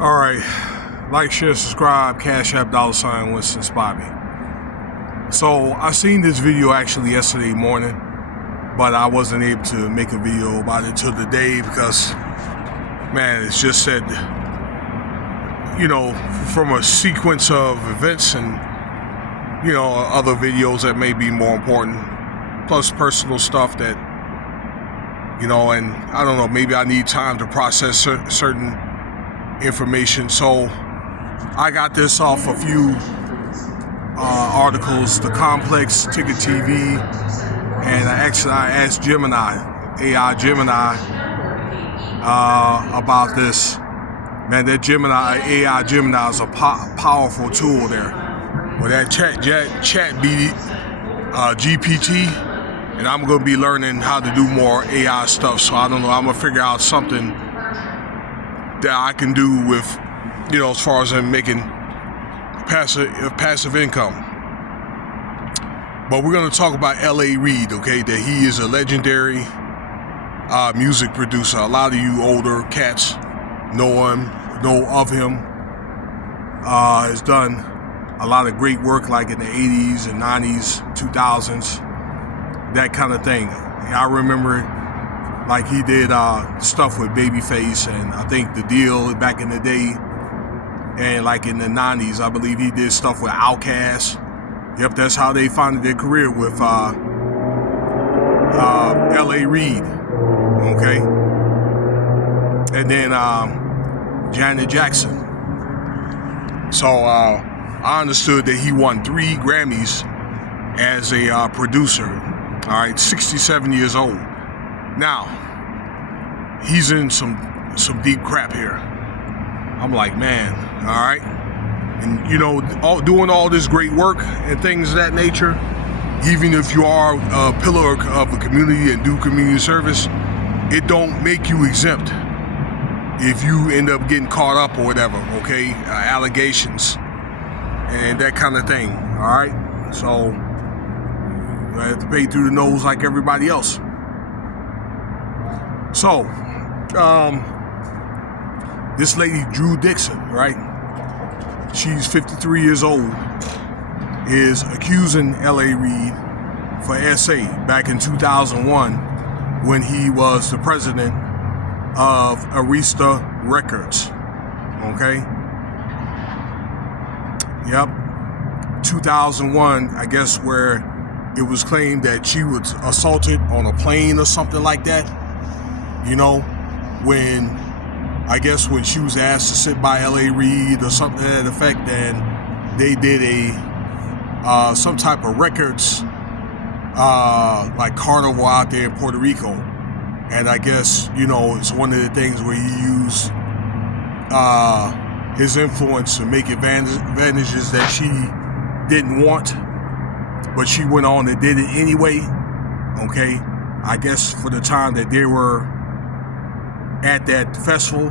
All right, like, share, subscribe, Cash App, $ Winston Spot Me. So I seen this video actually yesterday morning, but I wasn't able to make a video about it till today because, man, it's just said, from a sequence of events and, other videos that may be more important, plus personal stuff that, and I don't know, maybe I need time to process certain information. So I got this off a few articles, The Complex, Ticket TV, and I asked Gemini, AI Gemini, about this. Man, that AI Gemini is a powerful tool there. With that chat GPT, and I'm going to be learning how to do more AI stuff. So I don't know, I'm going to figure out something that I can do with, as far as I'm making passive income. But we're going to talk about L.A. Reid, okay? That he is a legendary music producer. A lot of you older cats know of him. Has done a lot of great work, like in the 80s and 90s, 2000s, that kind of thing. I remember, like, he did stuff with Babyface and I think The Deal back in the day. And like in the 90s, I believe he did stuff with Outkast. Yep, that's how they founded their career, with L.A. Reid. Okay. And then Janet Jackson. So I understood that he won 3 Grammys as a producer. All right, 67 years old. Now, he's in some deep crap here. I'm like, man, all right. And, doing all this great work and things of that nature, even if you are a pillar of the community and do community service, it don't make you exempt if you end up getting caught up or whatever, okay? Allegations and that kind of thing, all right? So I have to pay through the nose like everybody else. So, this lady, Drew Dixon, right? She's 53 years old, is accusing L.A. Reid for S-A back in 2001 when he was the president of Arista Records, okay? Yep, 2001, I guess, where it was claimed that she was assaulted on a plane or something like that, when she was asked to sit by L.A. Reid or something to that effect, and they did some type of records, like carnival out there in Puerto Rico. And I guess, it's one of the things where he used his influence to make advantages that she didn't want, but she went on and did it anyway, okay? I guess for the time that they were at that festival.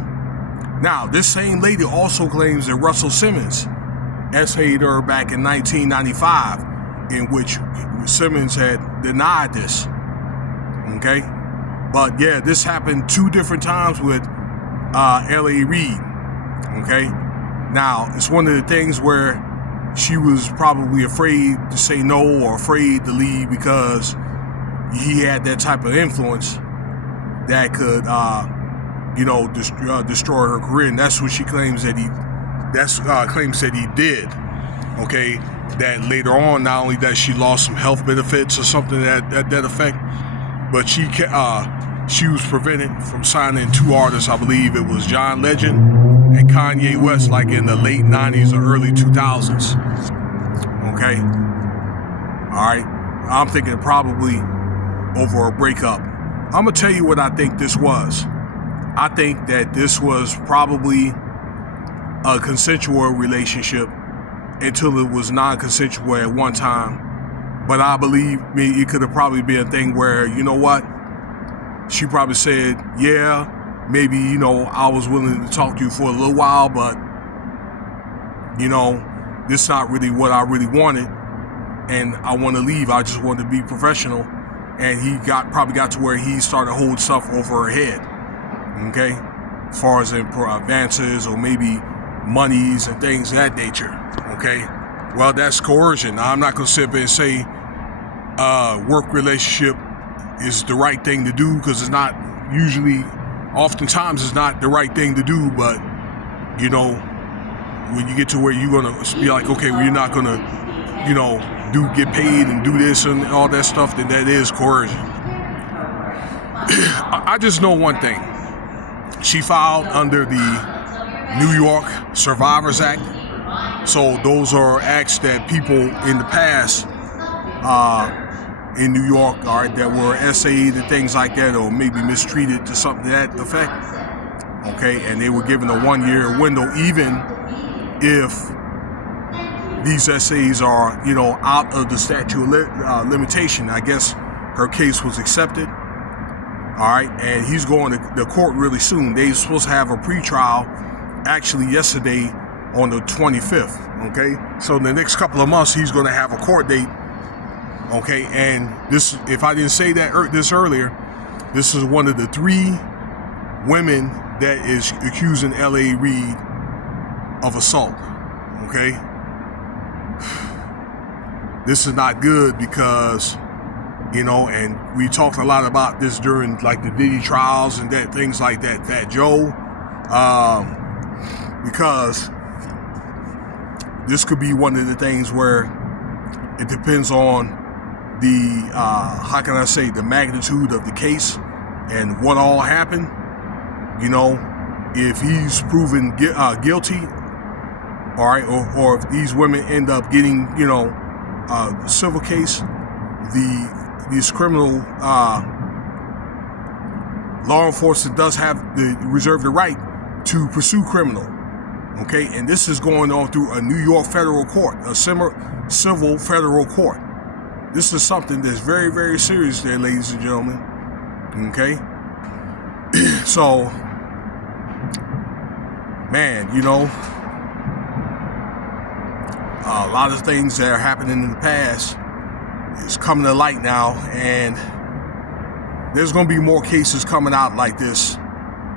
Now, this same lady also claims that Russell Simmons essayed her back in 1995, in which Simmons had denied this, okay? But yeah, this happened 2 different times with L.A. Reid, okay? Now, it's one of the things where she was probably afraid to say no or afraid to leave because he had that type of influence that could, destroy her career. And that's what she claims that he did, okay? That later on, not only that she lost some health benefits or something that effect, but she was prevented from signing 2 artists. I believe it was John Legend and Kanye West, like in the late 90s or early 2000s. Okay? All right? I'm thinking probably over a breakup. I'm going to tell you what I think this was. I think that this was probably a consensual relationship until it was non-consensual at one time. But I believe it could have probably been a thing where, she probably said, yeah, maybe, I was willing to talk to you for a little while, but, this is not really what I really wanted, and I want to leave. I just wanted to be professional. And he probably got to where he started holding stuff over her head, okay? as far as advances or maybe monies and things of that nature. Okay, well, that's coercion. Now, I'm not going to sit there and say work relationship is the right thing to do, because it's not usually, oftentimes it's not the right thing to do. But you know, when you get to where you're gonna be like, okay, well, you're not gonna, you know, get paid and do this and all that stuff, then that is coercion. I just know one thing. She filed under the New York Survivors Act. So those are acts that people in the past in New York, all right, that were SA'd and things like that, or maybe mistreated to something to that effect. Okay, and they were given a 1-year window, even if these SAs are, you know, out of the statute of limitation. I guess her case was accepted. All right, and he's going to the court really soon. They're supposed to have a pretrial actually yesterday on the 25th. Okay, so in the next couple of months, he's going to have a court date. Okay, and this, if I didn't say that this earlier, this is one of the 3 women that is accusing L.A. Reid of assault. Okay, this is not good, because, you know, and we talked a lot about this during like the Diddy trials and that, things like that, Fat Joe, because this could be one of the things where it depends on the, how can I say, the magnitude of the case and what all happened. You know, if he's proven guilty, all right, or if these women end up getting, you know, civil case, these criminal law enforcement does have reserve the right to pursue criminal. Okay, and this is going on through a New York federal court, a civil federal court. This is something that's very, very serious there, ladies and gentlemen. Okay, so, man, you know, a lot of things that are happening in the past is coming to light now, and there's going to be more cases coming out like this,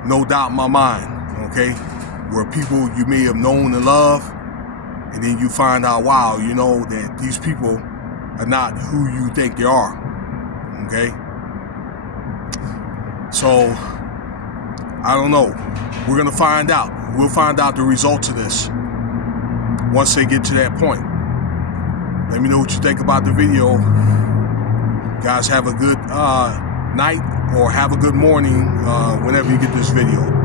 no doubt in my mind. Okay, where people you may have known and loved, and then you find out, wow, you know, that these people are not who you think they are. Okay, so I don't know. We're gonna find out. We'll find out the results of this once they get to that point. Let me know what you think about the video. Guys, have a good night, or have a good morning whenever you get this video.